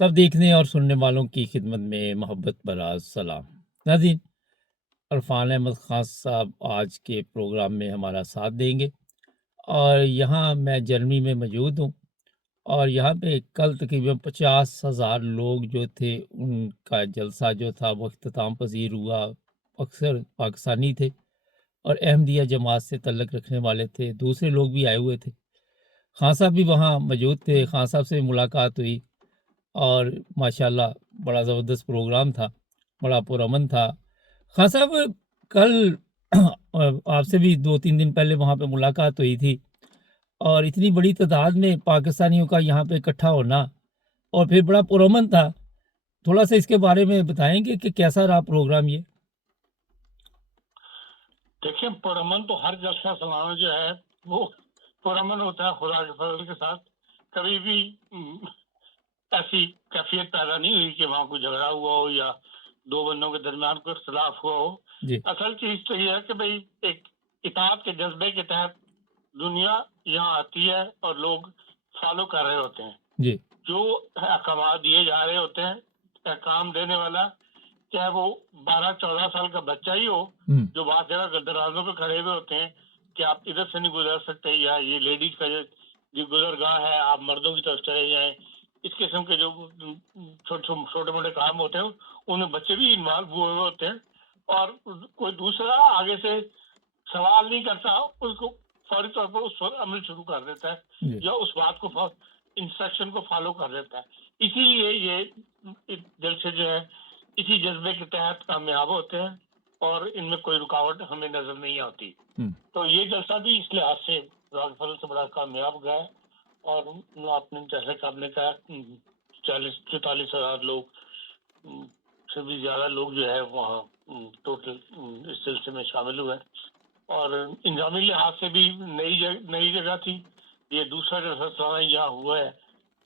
सब देखने और सुनने वालों की खिदमत में मोहब्बत भरा सलाम। नाज़रीन, इरफान अहमद ख़ान साहब आज के प्रोग्राम में हमारा साथ देंगे और यहाँ मैं जर्मनी में मौजूद हूँ और यहाँ पे कल तकरीबन 50,000 लोग जो थे उनका जलसा जो था वो इख्तिताम पज़ीर हुआ। अक्सर पाकिस्तानी थे और अहमदिया जमात से तल्लुक़ रखने वाले थे, दूसरे लोग भी आए हुए थे। ख़ान साहब भी वहाँ मौजूद थे, ख़ान साहब से मुलाकात हुई और माशाल्लाह बड़ा ज़बरदस्त प्रोग्राम था, बड़ा पुरअमन था। ख़ान साहब कल आपसे भी 2-3 दिन पहले वहाँ पे मुलाकात हुई थी और इतनी बड़ी तादाद में पाकिस्तानियों का यहाँ पे इकट्ठा होना और फिर बड़ा पुरअमन था। थोड़ा-सा इसके बारे में बताएँगे कि कैसा रहा प्रोग्राम ये? देखिए, पुरअमन तो हर जलसा सालाना जो है वो पुरअमन होता है खुदा के फजल के साथ। कभी भी ऐसी कैफियत पैदा नहीं हुई कि वहाँ कोई झगड़ा हुआ हो या दो बंदों के दरमियान कोई इख्तिलाफ हुआ हो। जी, असल चीज तो ये है कि भाई एक इताअत के जज्बे के तहत दुनिया यहाँ आती है और लोग फॉलो कर रहे होते हैं। जी, जो अहकाम दिए जा रहे होते हैं, अहकाम देने वाला चाहे वो 12-14 साल का बच्चा ही हो, हुँ, जो बाहर जगह दरवाजों पे खड़े हुए होते हैं कि आप इधर से नहीं गुजर सकते, या ये लेडीज का जो गुजरगाह है आप मर्दों की तरफ चले जाएं। इस किस्म के जो छोटे मोटे काम होते हैं उनमें बच्चे भी इन्वॉल्व हुए हुए होते हैं, और कोई दूसरा आगे से सवाल नहीं करता, उसको फौरी तौर पर उस पर अमल शुरू कर देता है जी, या उस बात को इंस्ट्रक्शन को फॉलो कर देता है। इसीलिए ये जलसे जो है इसी जज्बे के तहत कामयाब होते हैं और इनमें कोई रुकावट हमें नजर नहीं आती। हुँ, तो ये जलसा भी इस लिहाज से राजफल से बड़ा कामयाब गया है। और आपने जैसे कि आपने कहा 40-44 हजार लोग से भी ज्यादा लोग जो है वहाँ टोटल इस सिलसिले में शामिल हुए। और इंजामी लिहाज से भी नई जगह थी। ये दूसरा जलसा सालाना यहाँ हुआ है,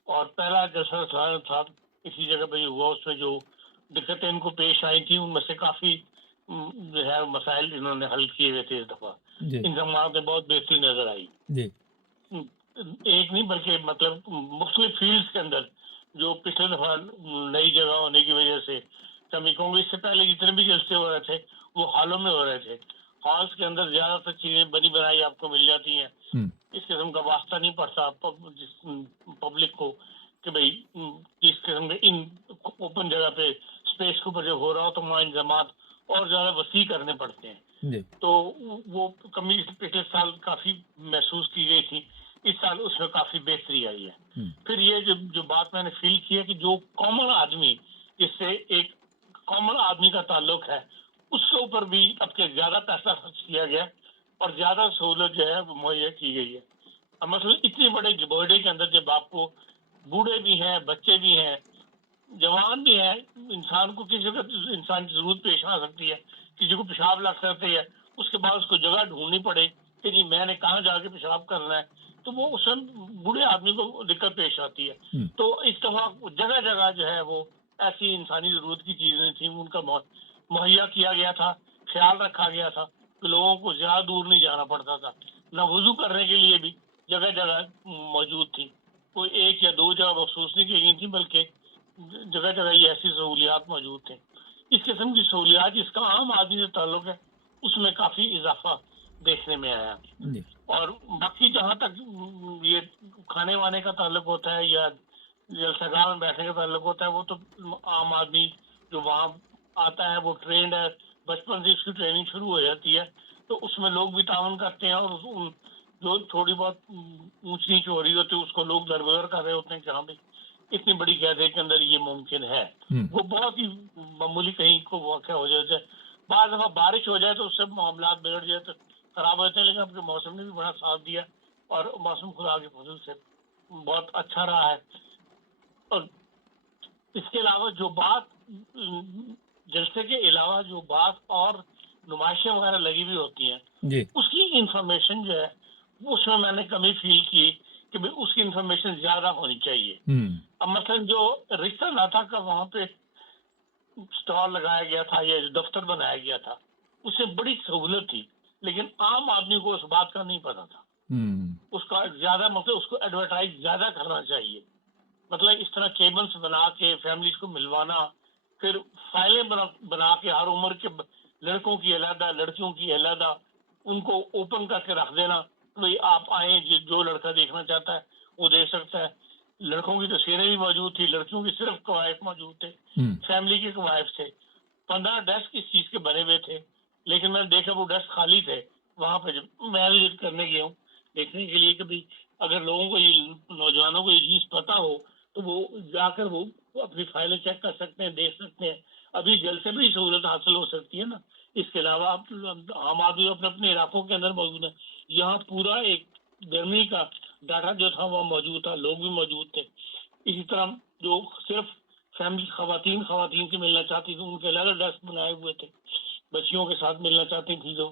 और पहला जलसा सालाना था इसी जगह पे हुआ। उसमें जो दिक्कतें इनको पेश आई थी उनमें से काफी जो है मसाइल इन्होंने हल किए हुए थे इस दफा। जी, इंतजाम में बहुत बेहतरी नजर आई। जी, एक नहीं बल्कि मतलब मुख्तलिफ फील्ड्स के अंदर जो पिछले दफा नई जगह होने की वजह से कमी होंगी। इससे पहले जितने भी जलसे हो रहे थे वो हॉलों में हो रहे थे। हॉल्स के अंदर ज्यादातर चीजें बनी बनाई आपको मिल जाती हैं। हुँ, इस किस्म का वास्ता नहीं पड़ता पब्लिक को कि भाई इस किस्म के इन ओपन जगह पे स्पेस के ऊपर जो हो रहा हो तो वहाँ इंतजाम और ज्यादा वसी करने पड़ते हैं। जी, तो वो कमी पिछले साल काफी महसूस की गई थी, इस साल उसमें काफी बेहतरी आई है। हुँ, फिर ये जो बात मैंने फील की है कि जो कॉमन आदमी, जिससे एक कॉमन आदमी का ताल्लुक है, उसके ऊपर भी अब के ज्यादा पैसा खर्च किया गया और ज्यादा सहूलत जो है वो मुहैया की गई है। अब मतलब इतने बड़े बर्थडे के अंदर जब आपको बूढ़े भी हैं, बच्चे भी हैं, जवान भी है, इंसान को किसी को इंसान की जरूरत पेश आ सकती है, किसी को पेशाब लग सकती है, उसके बाद उसको जगह ढूंढनी पड़े कि जी मैंने कहाँ जाके पेशाब करना है, तो वो उसमें बूढ़े आदमी को दिक्कत पेश आती है। हुँ, तो इस दफा जगह जगह जो है वो ऐसी इंसानी जरूरत की चीजें थी उनका मुहैया किया गया था, ख्याल रखा गया था कि लोगों को ज्यादा दूर नहीं जाना पड़ता था। न वजू करने के लिए भी जगह जगह मौजूद थी, कोई एक या दो जगह मखसूस नहीं की गई थी, बल्कि जगह जगह ये ऐसी सहूलियात मौजूद थे। इस किस्म की सहूलियात जिसका आम आदमी से ताल्लुक है उसमें काफी इजाफा देखने में आया। जी, और बाकी जहाँ तक ये खाने वाने का ताल्लुक होता है या जलसगाह में बैठने का ताल्लुक होता है, वो तो आम आदमी जो वहाँ आता है वो ट्रेंड है, बचपन से उसकी ट्रेनिंग शुरू हो जाती है, तो उसमें लोग भी तावन करते हैं और जो थोड़ी बहुत ऊंच नीच हो रही होती है उसको लोग दरगुजर कर रहे होते हैं कि हाँ भाई इतनी बड़ी गैदरिंग के अंदर ये मुमकिन है। हुँ, वो बहुत ही मामूली कहीं को वाक़या हो जाए, बाद दफा बारिश हो जाए तो उससे मामला बिगड़ जाए तो खराब होते हैं। लेकिन आपके मौसम ने भी बड़ा साथ दिया और मौसम खुदा के फजल से बहुत अच्छा रहा है। और इसके अलावा जो बात जलसे के अलावा जो बात और नुमाइशें वगैरह लगी हुई होती हैं जी, उसकी इंफॉर्मेशन जो है वो उसमें मैंने कमी फील की कि भाई उसकी इंफॉर्मेशन ज्यादा होनी चाहिए। हुँ, अब मतलब जो रिश्ता नाता का वहाँ पे स्टॉल लगाया गया था या जो दफ्तर बनाया गया था उससे बड़ी सहूलत थी, लेकिन आम आदमी को उस बात का नहीं पता था। हुँ, उसका ज्यादा मतलब उसको एडवर्टाइज ज्यादा करना चाहिए। مطلب اس طرح کیبلز بنا کے فیملیز کو ملوانا، پھر فائلیں بنا کے ہر عمر کے لڑکوں کی علیحدہ، لڑکیوں کی علیحدہ، ان کو اوپن کر کے رکھ دینا، بھئی آپ آئیں، جو لڑکا دیکھنا چاہتا ہے وہ دیکھ سکتا ہے۔ لڑکوں کی تصویریں بھی موجود تھی، لڑکیوں کی صرف قوائف موجود تھے، فیملی کے قوائف تھے۔ 15 ڈیسک اس چیز کے بنے ہوئے تھے، لیکن میں نے دیکھا وہ ڈیسک خالی تھے وہاں پہ، جب میں وزٹ کرنے گیا ہوں دیکھنے کے لیے کہ بھئی اگر لوگوں کو نوجوانوں کو یہ چیز پتا ہو تو وہ جا کر وہ اپنی فائلیں چیک کر سکتے ہیں، دیکھ سکتے ہیں۔ ابھی جلد سے بھی سہولت حاصل ہو سکتی ہے نا۔ اس کے علاوہ عام آدمی اپنے اپنے علاقوں کے اندر موجود ہے، یہاں پورا ایک جرمنی کا ڈاٹا جو تھا وہ موجود تھا، لوگ بھی موجود تھے۔ اسی طرح جو صرف فیملی خواتین سے ملنا چاہتی تھی، ان کے الگ ڈیسک بنائے ہوئے تھے، بچیوں کے ساتھ ملنا چاہتی تھی جو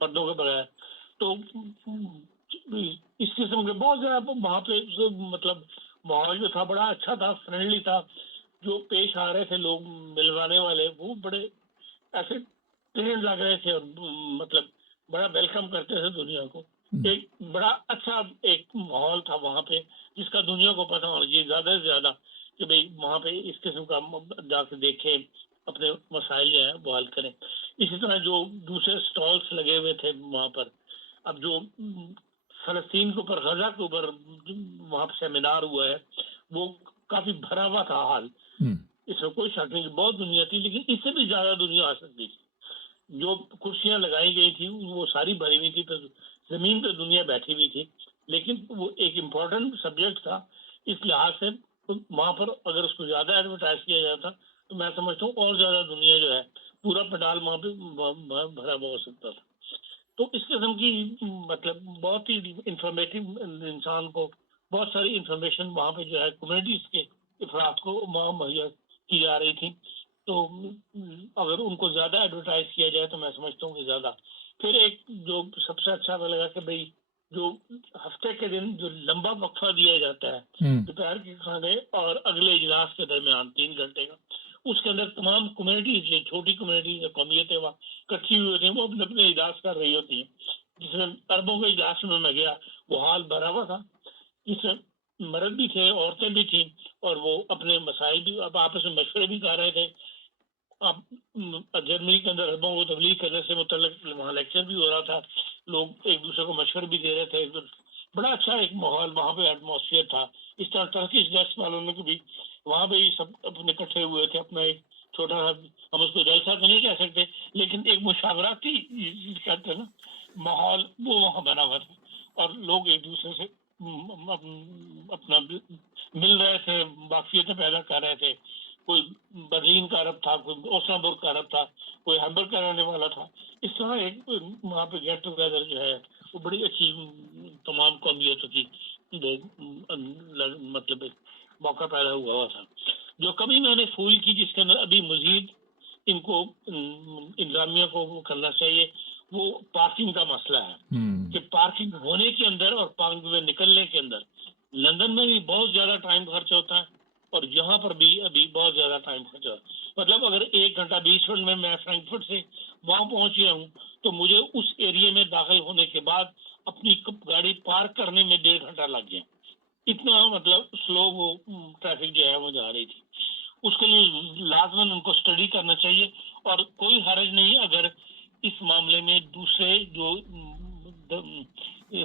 پردوں کے بغیر۔ تو اس قسم کے بہت زیادہ وہاں پہ مطلب ماحول جو تھا بڑا اچھا تھا، فرینڈلی تھا۔ جو پیش آ رہے تھے لوگ ملوانے والے، وہ بڑے ایسے ٹرینڈ لگ رہے تھے، اور مطلب بڑا ویلکم کرتے تھے دنیا کو۔ ایک بڑا اچھا ایک ماحول تھا وہاں پہ، جس کا دنیا کو پتہ ہونا چاہیے زیادہ سے زیادہ کہ بھئی وہاں پہ اس قسم کا جا کے دیکھیں، اپنے مسائل جو ہیں وہ حل کریں۔ اسی طرح جو دوسرے سٹالز لگے ہوئے تھے وہاں پر، اب جو فلسطین کے اوپر، غزہ کے اوپر وہاں پہ سیمینار ہوا ہے، وہ کافی بھرا ہوا تھا حال، اس میں کوئی شک نہیں کہ بہت دنیا تھی، لیکن اس سے بھی زیادہ دنیا آ سکتی تھی۔ جو کرسیاں لگائی گئی تھی وہ ساری بھری ہوئی تھی، تو زمین پہ دنیا بیٹھی ہوئی تھی، لیکن وہ ایک امپورٹنٹ سبجیکٹ تھا، اس لحاظ سے وہاں پر اگر اس کو زیادہ ایڈورٹائز کیا جاتا تو میں سمجھتا ہوں اور زیادہ دنیا جو ہے، پورا پنڈال وہاں پہ بھرا ہوا ہو سکتا تھا۔ تو اس قسم کی مطلب بہت ہی انفارمیٹو، انسان کو بہت ساری انفارمیشن وہاں پہ جو ہے کمیونٹیز کے افراد کو وہاں مہیا کی جا رہی تھی۔ تو اگر ان کو زیادہ ایڈورٹائز کیا جائے تو میں سمجھتا ہوں کہ زیادہ۔ پھر ایک جو سب سے اچھا لگا کہ بھئی جو ہفتے کے دن جو لمبا وقفہ دیا جاتا ہے دوپہر کے کھانے اور اگلے اجلاس کے درمیان 3 گھنٹے کا، اس کے اندر تمام کمیونٹیز، جو چھوٹی کمیونٹیز یا قومیتیں وہاں اکٹھی ہوئی ہوتی ہیں، وہ اپنے اپنے اجلاس کر رہی ہوتی ہیں، جس میں عربوں کے اجلاس میں گیا، وہ حال بھرا ہوا تھا، جس میں مرد بھی تھے، عورتیں بھی تھیں، اور وہ اپنے مسائل بھی اب آپس میں مشورے بھی کر رہے تھے۔ اب جرمنی کے اندر عربوں کو تبلیغ کرنے سے متعلق وہاں لیکچر بھی ہو رہا تھا، لوگ ایک دوسرے کو مشورے بھی دے رہے تھے، بڑا اچھا ایک ماحول وہاں پہ ایٹماسفیئر تھا۔ اس طرح ٹرکش ڈیسک والوں نے بھی وہاں پہ سب اپنے اکٹھے ہوئے تھے، اپنا ایک چھوٹا سا، ہم اس کو جلسہ تو نہیں کہہ سکتے لیکن ایک مشاورتی کہتے ہیں نا ماحول، وہ وہاں بنا ہوا تھا، اور لوگ ایک دوسرے سے اپنا مل رہے تھے، واقفیتیں پیدا کر رہے تھے۔ کوئی برلین کا عرب تھا، کوئی اوسنبرگ کا عرب تھا، کوئی ہیمبرگ کا رہنے والا تھا۔ اس طرح ایک وہاں پہ گیٹ ٹوگیدر جو ہے وہ بڑی اچھی تمام قومیتوں کی مطلب موقع پیدا ہوا تھا، جو کبھی میں نے پھول کی، جس کے اندر ابھی مزید ان کو انتظامیہ کو کرنا چاہیے، وہ پارکنگ کا مسئلہ ہے کہ پارکنگ ہونے کے اندر اور پارکنگ میں نکلنے کے اندر لندن میں بھی بہت زیادہ ٹائم خرچ ہوتا ہے، اور یہاں پر بھی ابھی بہت زیادہ ٹائم خرچ ہوتا ہے۔ مطلب اگر 1 گھنٹہ 20 منٹ میں فرینکفرٹ سے وہاں پہنچ گیا ہوں تو مجھے اس ایریے میں داخل ہونے کے بعد اپنی گاڑی پارک کرنے میں 1.5 گھنٹہ لگ گیا، اتنا مطلب سلو وہ ٹریفک جو ہے وہ جا رہی تھی۔ اس کے لیے لازماً ان کو اسٹڈی کرنا چاہیے، اور کوئی حرج نہیں اگر اس معاملے میں دوسرے جو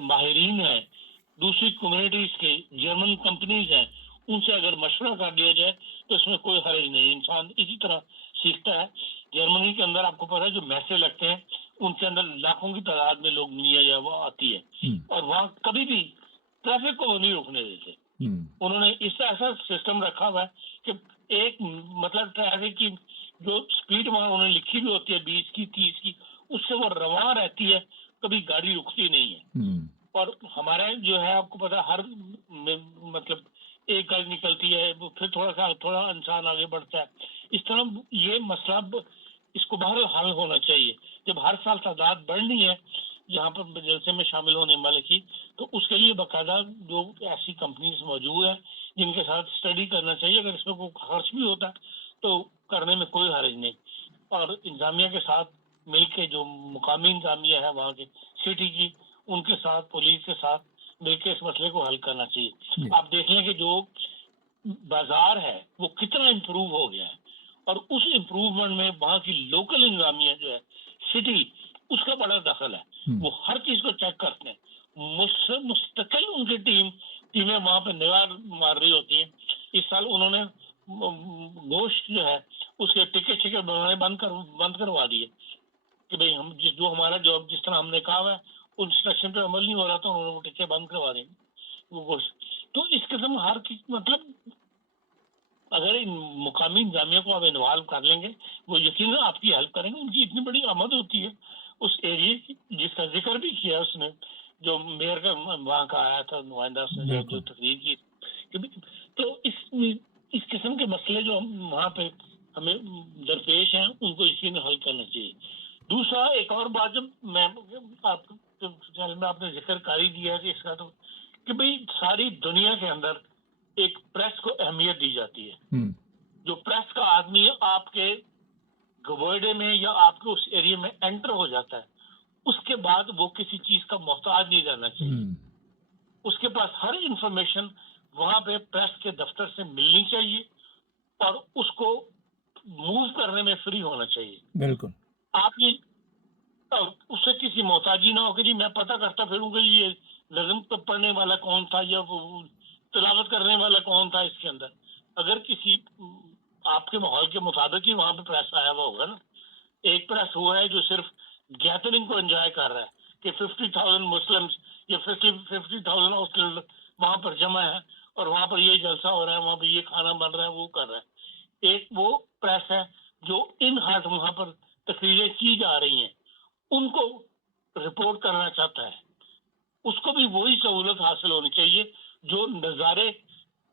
ماہرین ہیں، دوسری کمیونٹیز کے جرمن کمپنیز ہیں، ان سے اگر مشورہ کر دیا جائے تو اس میں کوئی حرج نہیں، انسان اسی طرح سیکھتا ہے۔ جرمنی کے اندر آپ کو پتا ہے جو میسے لگتے ہیں، ان کے اندر لاکھوں کی تعداد میں لوگ دنیا جو ہے وہ آتی ہے، اور وہاں کبھی بھی ٹریفک کو وہ نہیں روکنے دیتے۔ انہوں نے اس ایسا سسٹم رکھا ہوا ہے کہ ایک مطلب ٹریفک کی جو سپیڈ وہاں انہوں نے لکھی بھی ہوتی ہے 20 کی 30 کی، اس سے وہ رواں رہتی ہے، کبھی گاڑی رکتی نہیں ہے۔ اور ہمارے جو ہے آپ کو پتا ہر مطلب ایک گاڑی نکلتی ہے، پھر تھوڑا انسان آگے بڑھتا ہے، اس طرح یہ مسئلہ اس کو باہر حل ہونا چاہیے۔ جب ہر سال تعداد بڑھنی ہے یہاں پر جلسے میں شامل ہونے والے کی، تو اس کے لیے باقاعدہ جو ایسی کمپنیز موجود ہیں جن کے ساتھ اسٹڈی کرنا چاہیے، اگر اس میں کوئی خرچ بھی ہوتا ہے تو کرنے میں کوئی حرج نہیں، اور انتظامیہ کے ساتھ مل کے جو مقامی انتظامیہ ہے وہاں کے سٹی کی، ان کے ساتھ پولیس کے ساتھ مل کے اس مسئلے کو حل کرنا چاہیے۔ آپ دیکھ لیں کہ جو बाजार है वो कितना इम्प्रूव हो गया है, और उस इम्प्रूवमेंट में वहाँ की लोकल इंतजामिया जो है सिटी, उसका बड़ा दखल है। वो हर चीज को चेक करते हैं, मुस्तकिल उनकी टीमें वहां पे निगाह मार रही होती हैं। इस साल उन्होंने गोश्त जो है उसके टिकट बनाने बंद करवा दिए कि भाई हम जो हमारा जॉब जिस तरह हमने कहा है उन इंस्ट्रक्शन पे अमल नहीं हो रहा, तो उन्होंने वो टिकट बंद करवा देंगे वो गोश्त। तो इस किस्म हर मतलब अगर इन मुकामी इंतजामिया को आप इन्वॉल्व कर लेंगे, वो यकीनन आपकी हेल्प करेंगे। उनकी इतनी बड़ी आमद होती है उस एरिया की, जिसका जिक्र भी किया उसने, जो मेयर का वहाँ का आया था नुमाइंदा, उसने जो तकरीर की। तो इस किस्म के मसले जो हम वहाँ पे हमें दरपेश हैं, उनको इसी में हल करना चाहिए। दूसरा एक और बात जो मैं आपको आपने जिक्र कर ही दिया है इसका, तो कि भाई सारी दुनिया के अंदर एक प्रेस को अहमियत दी जाती है। जो प्रेस का आदमी आपके गवर्डे में या आपके उस एरिया में एंटर हो जाता है, उसके बाद वो किसी चीज का मोहताज नहीं रहना चाहिए। उसके पास हर इंफॉर्मेशन वहां पे प्रेस के दफ्तर से मिलनी चाहिए और उसको मूव करने में फ्री होना चाहिए। बिल्कुल। आप ये उससे किसी मोहताजी ना हो कि जी मैं पता करता फिरूंगा ये नज़म पढ़ने वाला कौन था या तिलावत करने वाला कौन था इसके अंदर। अगर किसी आपके माहौल के मुताबिक ही वहां पे प्रेस आया हुआ होगा ना, एक प्रेस हुआ है जो सिर्फ गैदरिंग को एंजॉय कर रहा है कि 50,000 मुस्लिम्स या 50,000 मुस्लिम वहां पर जमा है और वहां पर ये जलसा हो रहा है, वहां पर ये खाना बन रहा है, वो कर रहा है। एक वो प्रेस है जो इन हाथ वहां पर तकरीरें की जा रही हैं उनको रिपोर्ट करना चाहता है, उसको भी वही सहूलत हासिल होनी चाहिए जो नज़ारे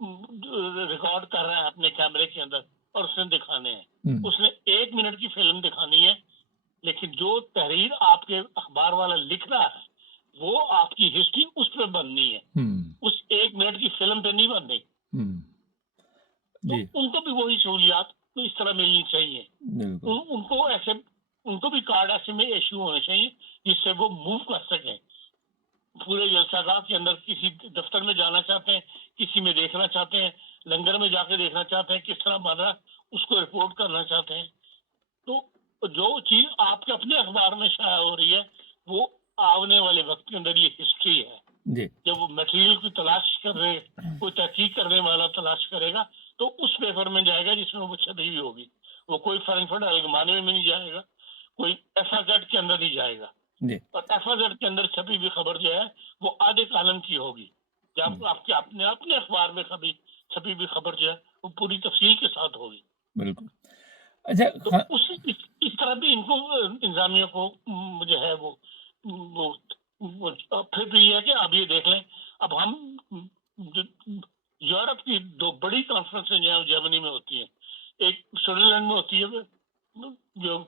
रिकॉर्ड कर रहा है अपने कैमरे के अंदर और उसने दिखाने हैं। उसने 1 मिनट की फिल्म दिखानी है, लेकिन जो तहरीर आपके अखबार वाला लिख रहा है वो आपकी हिस्ट्री उस पर बननी है, उस 1 मिनट की फिल्म पे नहीं बननी। तो उनको भी वही सहूलियात तो इस तरह मिलनी चाहिए। उनको भी कार्ड ऐसे में इश्यू होने चाहिए जिससे वो मूव कर सकें। पूरे जलसागाह के अंदर किसी दफ्तर में जाना चाहते हैं, किसी में देखना चाहते हैं, लंगर में जाके देखना चाहते हैं किस तरह बन रहा, उसको रिपोर्ट करना चाहते हैं। तो जो चीज आपके अपने अखबार में शाया हो रही है वो आने वाले वक्त के अंदर ये हिस्ट्री है जी। जब वो मटेरियल की तलाश कर रहे, कोई तहकीक करने वाला तलाश करेगा तो उस पेपर में जाएगा जिसमें वो छपी हुई होगी। वो कोई फ्रैंकफर्ट अलगमाने में नहीं जाएगा, कोई एफआजेड के अंदर नहीं जाएगा जी। और एफआजेड के अंदर छपी हुई खबर जो है वो आधे कालम की होगी, जब आपके अपने अखबार में कभी छपी हुई खबर जो है वो पूरी तफसील के साथ होगी। बिल्कुल। अच्छा, तो इस तरह भी इनको इंतजामिया को जो है वो फिर भी ये है कि अब ये देख लें, अब हम यूरोप की 2 बड़ी कॉन्फ्रेंसें जो है जर्मनी में होती है, एक स्विट्जरलैंड में होती है जो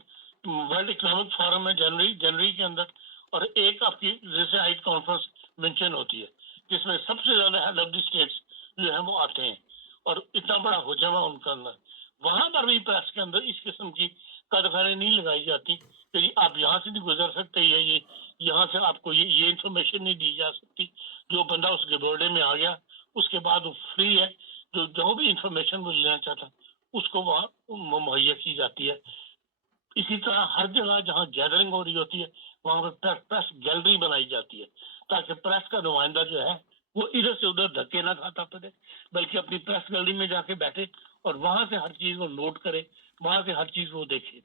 वर्ल्ड इकोनॉमिक फोरम है जनवरी के अंदर, और एक आपकी रिसाइड कॉन्फ्रेंस मेंशन होती है जिसमें सबसे ज्यादा हेड ऑफ द स्टेट्स जो है वो आते हैं और इतना बड़ा हो जावा उनका अंदर। वहां पर भी प्रेस के अंदर इस किस्म की कदकारें नहीं लगाई जाती कि आप यहाँ से नहीं गुजर सकते, ये यहाँ से आपको ये इन्फॉर्मेशन नहीं दी जा सकती। जो बंदा उस बोर्डे में आ गया उसके बाद वो फ्री है, जो भी इंफॉर्मेशन वो लेना चाहता उसको वहाँ मुहैया की जाती है। इसी तरह हर जगह जहाँ गैदरिंग हो रही होती है वहां पर प्रेस गैलरी बनाई जाती है ताकि प्रेस का नुमाइंदा जो है वो इधर से उधर धक्के ना खाता पड़े, बल्कि अपनी प्रेस गैलरी में जाके बैठे और वहां से हर चीज को नोट करे, वहां से हर चीज वो देखे।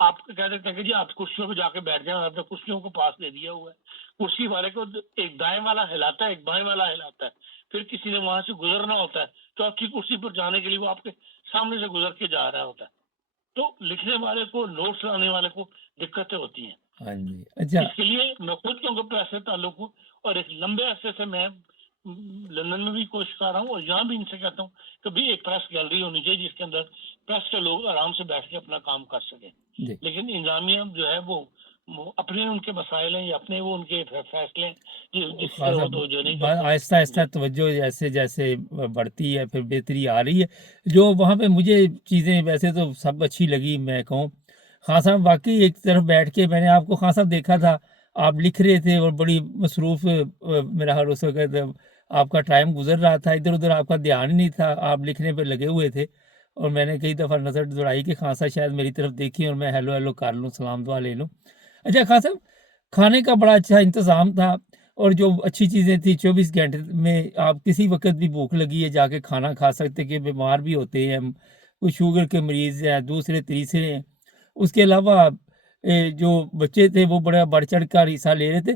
आप कह सकते हैं कि जी आप कुर्सियों पे जाके बैठ जाए, आपने कुर्सियों को पास दे दिया हुआ है, कुर्सी वाले को एक दाएं वाला हिलाता है एक बाएं वाला हिलाता है, फिर किसी ने वहां से गुजरना होता है तो आपकी कुर्सी पर जाने के लिए वो आपके सामने से गुजर के जा रहा होता है। तो लिखने वाले को, नोट्स लाने वाले को दिक्कतें होती हैं। हाँ जी। अच्छा, इसके लिए मैं खुद क्योंकि प्रेस से ताल्लुक हूँ और एक लंबे अरसे से मैं लंदन में भी कोशिश कर रहा हूँ और यहाँ भी इनसे कहता हूँ कि भाई एक प्रेस गैलरी होनी चाहिए जिसके अंदर प्रेस के लोग आराम से बैठ के अपना काम कर सकें। लेकिन इंतजामिया जो है वो अपने उनके मसाइल हैं या अपने वो उनके फैसले जिससे वो तवज्जो नहीं करते। आहिस्ता आहिस्ता तवज्जो जैसे जैसे बढ़ती है फिर बेहतरी आ रही है। जो वहाँ पे मुझे चीज़ें वैसे तो सब अच्छी लगी, मैं कहूँ खान साहब वाकई एक तरफ बैठ के मैंने आपको खान साहब देखा था, आप लिख रहे थे और बड़ी मसरूफ़ मेरा हाल उस वक़्त آپ کا ٹائم گزر رہا تھا، ادھر ادھر آپ کا دھیان ہی نہیں تھا، آپ لکھنے پہ لگے ہوئے تھے، اور میں نے کئی دفعہ نظر دوڑائی کہ خان صاحب شاید میری طرف دیکھیں اور میں ہیلو ہیلو کر لوں، سلام دعا لے لوں۔ اچھا خان صاحب، کھانے کا بڑا اچھا انتظام تھا، اور جو اچھی چیزیں تھیں 24 گھنٹے میں آپ کسی وقت بھی بھوک لگی ہے جا کے کھانا کھا سکتے، کہ بیمار بھی ہوتے ہیں، کوئی شوگر کے مریض ہیں، دوسرے تیسرے ہیں۔ اس کے علاوہ جو بچے تھے وہ بڑا بڑھ چڑھ کر حصہ لے رہے تھے،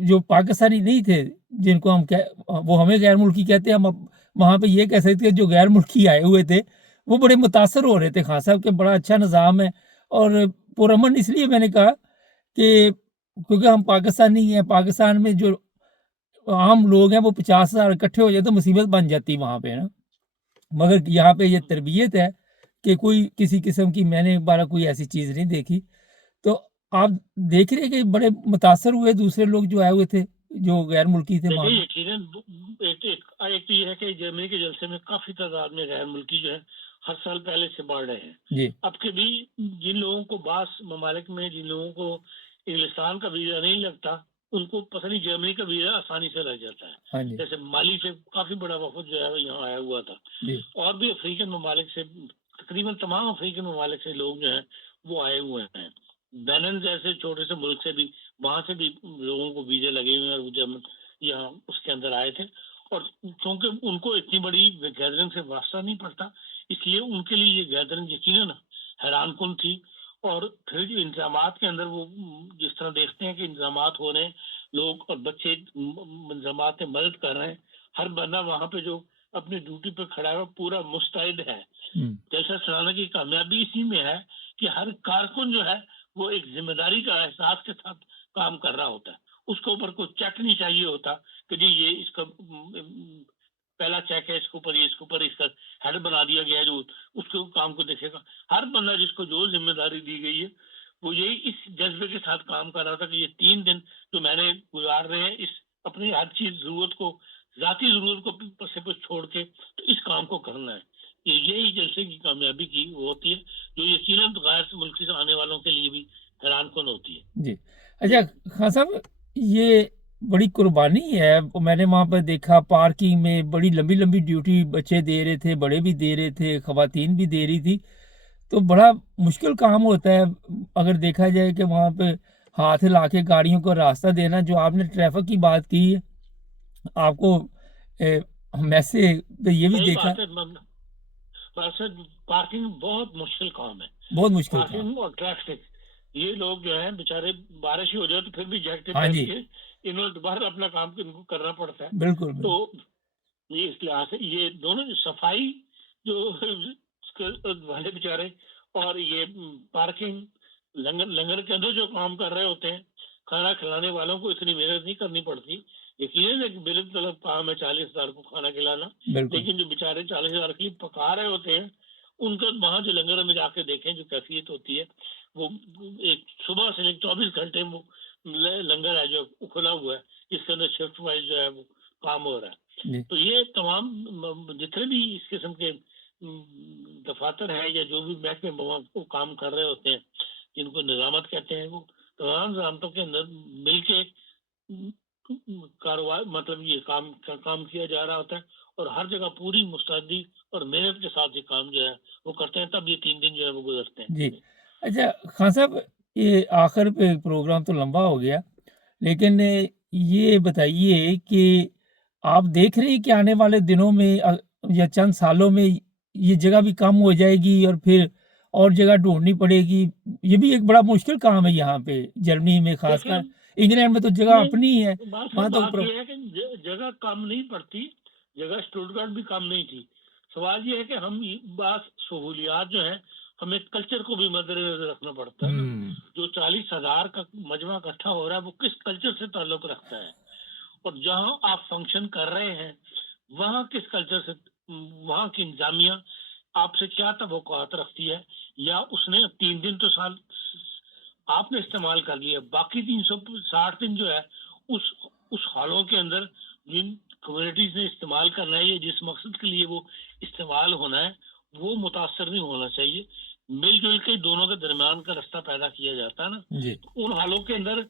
جو پاکستانی نہیں تھے، جن کو وہ ہمیں غیر ملکی کہتے ہیں، ہم اب وہاں پہ یہ کہہ سکتے ہیں جو غیر ملکی آئے ہوئے تھے وہ بڑے متاثر ہو رہے تھے خان صاحب کہ بڑا اچھا نظام ہے۔ اور پرامن اس لیے میں نے کہا کہ کیونکہ ہم پاکستانی ہیں، پاکستان میں جو عام لوگ ہیں وہ 50,000 اکٹھے ہو جائے تو مصیبت بن جاتی وہاں پہ نا، مگر یہاں پہ یہ تربیت ہے کہ کوئی کسی قسم کی میں نے بارہ کوئی ایسی چیز نہیں دیکھی۔ تو آپ دیکھ رہے کہ بڑے متاثر ہوئے دوسرے لوگ جو آئے ہوئے تھے، جو غیر ملکی تھے وہاں دیکھیے پہ؟ یقیناً ایک تو یہ ہے کہ جرمنی کے جلسے میں کافی تعداد میں غیر ملکی جو ہے ہر سال پہلے سے بڑھ رہے ہیں۔ جی اب کے بھی جن لوگوں کو بعض ممالک میں جن لوگوں کو انگلستان کا ویزا نہیں لگتا ان کو پتہ نہیں جرمنی کا ویزا آسانی سے لگ جاتا ہے۔ ہاں جی جیسے مالی سے کافی بڑا وفد جو ہے وہ یہاں آیا ہوا تھا، جی اور بھی افریقن ممالک سے، تقریباً تمام افریقن ممالک سے لوگ جو ہیں وہ آئے ہوئے ہیں۔ بینن جیسے چھوٹے سے ملک سے بھی، وہاں سے بھی لوگوں کو ویزے لگے ہوئے ہیں، اور وہ جب یہاں اس کے اندر آئے تھے، اور کیونکہ ان کو اتنی بڑی گیدرنگ سے واسطہ نہیں پڑتا، اس لیے ان کے لیے یہ گیدرنگ یقیناً حیران کن تھی۔ اور پھر جو انتظامات کے اندر وہ جس طرح دیکھتے ہیں کہ انتظامات ہو رہے ہیں، لوگ اور بچے انتظامات میں مدد کر رہے ہیں، ہر بندہ وہاں پہ جو اپنی ڈیوٹی پہ کھڑا ہے وہ پورا مستعد ہے۔ ہم، جیسا سلانا کی کامیابی اسی میں ہے کہ ہر کارکن جو ہے وہ ایک ذمہ داری کا احساس کے ساتھ کام کر رہا ہوتا ہے، اس کے اوپر کوئی چیک نہیں چاہیے ہوتا کہ جی یہ اس کا پہلا چیک ہے، اس کے اوپر اس کا ہیڈ بنا دیا گیا ہے جو اس کے کام کو دیکھے گا۔ ہر بندہ جس کو جو ذمہ داری دی گئی ہے وہ یہی اس جذبے کے ساتھ کام کر رہا تھا کہ یہ 3 دن جو میں نے گزار رہے ہیں، اس اپنی ہر چیز ضرورت کو، ذاتی ضرورت کو پس پہ چھوڑ کے تو اس کام کو کرنا ہے۔ یہی جلسے کی کامیابی کی وہ ہوتی ہے جو یقیناً غیر ملکی سے آنے والوں کے لیے بھی حیران کن ہوتی ہے۔ جی اچھا خان صاحب، یہ بڑی قربانی ہے، میں نے وہاں پہ دیکھا پارکنگ میں بڑی لمبی لمبی ڈیوٹی بچے دے رہے تھے، بڑے بھی دے رہے تھے، خواتین بھی دے رہی تھی، تو بڑا مشکل کام ہوتا ہے اگر دیکھا جائے کہ وہاں پہ ہاتھ ہلا کے گاڑیوں کو راستہ دینا۔ جو آپ نے ٹریفک کی بات کی ہے، آپ کو میسے پہ یہ بھی صحیح دیکھا، بات ہے، پارکنگ بہت مشکل کام ہے۔ بہت مشکل کام۔ پارکنگ اور ٹریفک، یہ لوگ جو ہیں بیچارے بارش ہی ہو جائے تو پھر بھی جیکٹیں ہاں پہن جی کے انہوں نے دوبارہ اپنا کام ان کو کرنا پڑتا ہے۔ بالکل تو بالکل یہ اس لحاظ سے یہ دونوں صفائی جو والے بیچارے اور یہ پارکنگ، لنگر کے اندر جو کام کر رہے ہوتے ہیں، کھانا کھلانے والوں کو اتنی محنت نہیں کرنی پڑتی۔ یقیناً ایک بے طلب کام ہے 40,000 کو کھانا کھلانا، بالکل لیکن جو بیچارے 40,000 کے لیے پکا رہے ہوتے ہیں ان کا وہاں جو لنگر میں جا کے دیکھیں جو کیفیت ہوتی ہے، وہ ایک صبح سے 24 گھنٹے وہ لنگر ہے جو کھلا ہوا ہے، جس کے اندر شفٹ وائز جو ہے وہ کام ہو رہا ہے۔ جی تو یہ تمام جتنے بھی اس قسم کے دفاتر ہیں یا جو بھی محکمے وہ کام کر رہے ہوتے ہیں جن کو نظامت کہتے ہیں، وہ تمام نظامتوں کے اندر مل کے کاروبار مطلب یہ کام کیا جا رہا ہوتا ہے، اور ہر جگہ پوری مستعدی اور محنت کے ساتھ یہ کام جو ہے وہ کرتے ہیں، تب یہ 3 دن جو ہے وہ گزرتے ہیں۔ جی اچھا خان صاحب، یہ آخر پہ پروگرام تو لمبا ہو گیا، لیکن یہ بتائیے کہ آپ دیکھ رہے ہیں کہ آنے والے دنوں میں یا چند سالوں میں یہ جگہ بھی کم ہو جائے گی اور پھر اور جگہ ڈھونڈنی پڑے گی؟ یہ بھی ایک بڑا مشکل کام ہے یہاں پہ جرمنی میں، خاص دیکھیں، کر انگلینڈ میں تو جگہ اپنی ہی ہے وہاں تو بات یہ ہے کہ جگہ کم نہیں پڑتی، جگہ اسٹوٹگارٹ بھی کم نہیں تھی۔ سوال یہ ہے کہ ہم بعض سہولیات جو ہیں ہمیں کلچر کو بھی مد نظر رکھنا پڑتا ہے نا۔ جو 40,000 کا مجمع اکٹھا ہو رہا ہے وہ کس کلچر سے تعلق رکھتا ہے، اور جہاں آپ فنکشن کر رہے ہیں وہاں کس کلچر سے، وہاں کی انتظامیہ آپ سے کیا توقعات رکھتی ہے، یا اس نے 3 دن تو سال آپ نے استعمال کر لیا، باقی 360 دن جو ہے اس ہالوں کے اندر جن کمیونٹیز نے استعمال کرنا ہے یا جس مقصد کے لیے وہ استعمال ہونا ہے وہ متاثر نہیں ہونا چاہیے۔ مل جل کے دونوں کے درمیان کا رستہ پیدا کیا جاتا ہے نا۔ جی ان حالوں کے اندر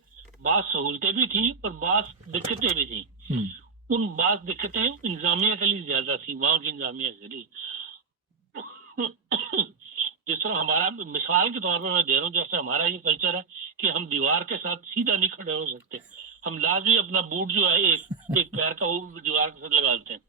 بعض سہولتیں بھی تھیں اور بعض دقتیں بھی تھیں۔ उन बात दिक्कतें इंतजामिया के लिए ज्यादा थी, वहां की इंतजामिया के लिए। जिस तरह हमारा, मिसाल के तौर पर मैं दे रहा हूँ, जैसे हमारा ये कल्चर है कि हम दीवार के साथ सीधा नहीं खड़े हो सकते, हम लाजमी अपना बूट जो है एक पैर का वो दीवार के साथ लगाते हैं।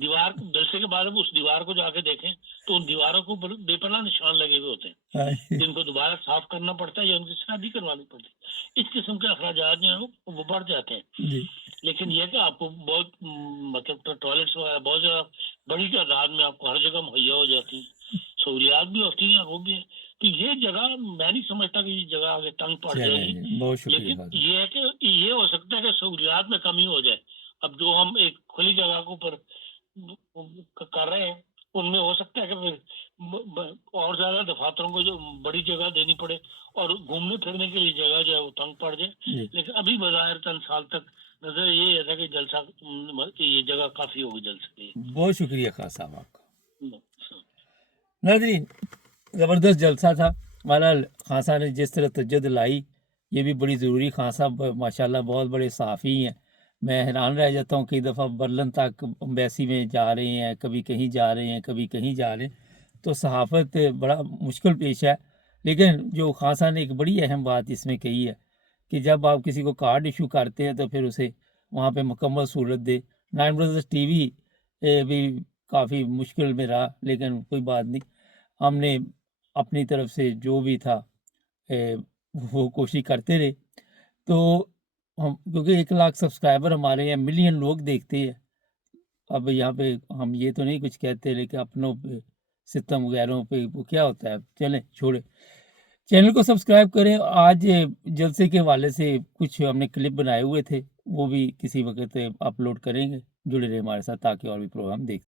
दीवार जलसे के बाद हम उस दीवार को जाके देखें तो उन दीवारों को बेपनाह निशान लगे हुए होते हैं, हाँ जी, जिनको दोबारा साफ करना पड़ता है या उनकी शादी करवानी पड़ती है। इस किस्म के अखराजात जो है वो बढ़ जाते हैं। जी, लेकिन ये कि आपको बहुत मतलब टॉयलेट्स वगैरह बहुत ज्यादा बड़ी तादाद में आपको हर जगह मुहैया हो जाती है, सहूलियात भी होती हैं, वो भी है। तो ये जगह मैं नहीं समझता कि ये जगह आगे तंग पड़ चलें जाएगी, जी, बहुत शुक्रिया लेकिन खासा। ये है कि ये हो सकता है कि सहूलियात में कमी हो जाए। अब जो हम एक खुली जगह के ऊपर कर रहे हैं, उनमें हो सकता है कि फिर और ज्यादा दफातरों को जो बड़ी जगह देनी पड़े और घूमने फिरने के लिए जगह जो है वो तंग पड़ जाए। जी, लेकिन अभी बज़ाहिर चंद साल तक नजर ये था कि जलसा कि ये जगह काफी होगी जलसे के लिए। बहुत शुक्रिया खासा आपका। हम्म, नाज़रीन, ज़बरदस्त जलसा था। बहरहाल खान साहब ने जिस तरह तजद्दुद लाई, ये भी बड़ी ज़रूरी। खान साहब माशाल्लाह बहुत बड़े सहाफ़ी हैं। मैं हैरान रह जाता हूँ, कई दफ़ा बर्लिन तक एम्बेसी में जा रहे हैं, कभी कहीं जा रहे हैं, कभी कहीं जा रहे हैं, तो सहाफ़त बड़ा मुश्किल पेश है। लेकिन जो खान साहब ने एक बड़ी अहम बात इसमें कही है कि जब आप किसी को कार्ड इशू करते हैं तो फिर उसे वहाँ पे मुकम्मल सहूलत दें। नाइन ब्रदर्स टीवी भी काफ़ी मुश्किल में रहा, लेकिन कोई बात नहीं, हमने अपनी तरफ से जो भी था ए, वो कोशिश करते रहे। तो हम, क्योंकि 1 लाख सब्सक्राइबर हमारे हैं, मिलियन लोग देखते हैं। अब यहाँ पे हम ये तो नहीं कुछ कहते, लेकिन अपनों पे सितम गैरों पे वो क्या होता है, चलें छोड़ें। चैनल को सब्सक्राइब करें। आज जलसे के हवाले से कुछ हमने क्लिप बनाए हुए थे, वो भी किसी वक़्त अपलोड करेंगे। जुड़े रहें हमारे साथ ताकि और भी प्रोग्राम देख